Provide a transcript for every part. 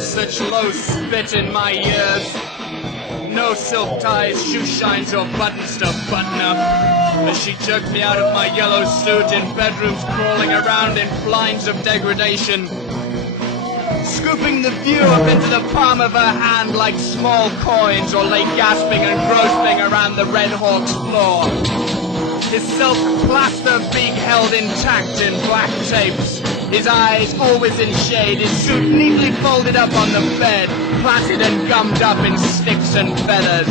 Such low spit in my ears. No silk ties, shoe shines, or buttons to button up. As she jerked me out of my yellow suit in bedrooms crawling around in blinds of degradation, scooping the view up into the palm of her hand like small coins, or lay gasping and grossing around the Red Hawk's floor. His silk plaster beak held intact in black tapes. His eyes always in shade, his suit neatly folded up on the bed, plaited and gummed up in sticks and feathers.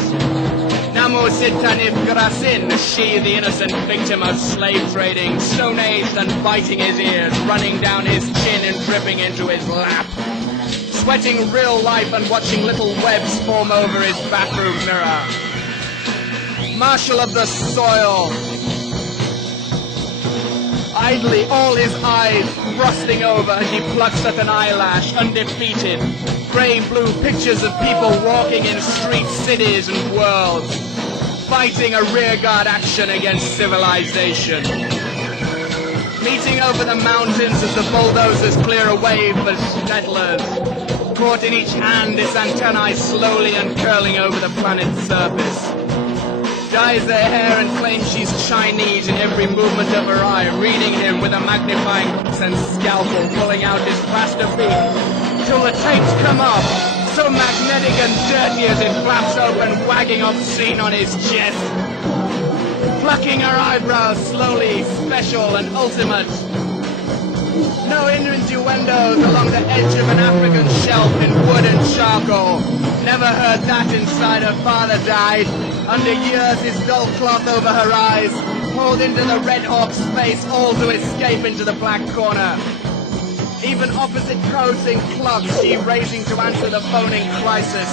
Namo Sitanif Grasin, she the innocent victim of slave trading, stone-aged and biting his ears, running down his chin and dripping into his lap. Sweating real life and watching little webs form over his bathroom mirror. Marshal of the soil. Idly, all his eyes rusting over as he plucks at an eyelash, undefeated. Grey-blue pictures of people walking in streets, cities, and worlds, fighting a rearguard action against civilization. Meeting over the mountains as the bulldozers clear a way for settlers. Caught in each hand, its antennae slowly uncurling over the planet's surface. Dyes their hair and claims she's Chinese in every movement of her eye, reading him with a magnifying glass and scalpel, pulling out his plaster beak, till the tapes come off, so magnetic and dirty as it flaps open, wagging obscene on his chest. Plucking her eyebrows slowly, special and ultimate. No innuendos along the edge of an African shelf in wood and charcoal. Never heard that inside her father died. Under years, his dull cloth over her eyes, pulled into the Red Hawk's face, all to escape into the black corner. Even opposite coats in clubs, she raising to answer the phoning crisis.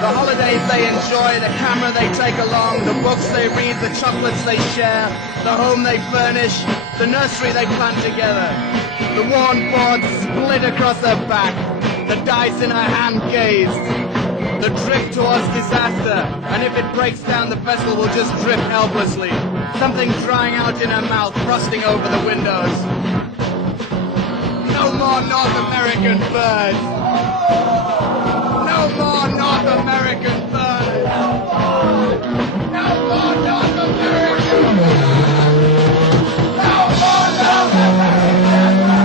The holidays they enjoy, the camera they take along, the books they read, the chocolates they share, the home they furnish, the nursery they plan together. The worn boards split across her back, the dice in her hand gazed. The drift towards disaster, and if it breaks down, the vessel will just drift helplessly. Something drying out in her mouth, frosting over the windows. No more North American birds. No more North American birds. No more North American birds. No more North American birds. No more North American birds.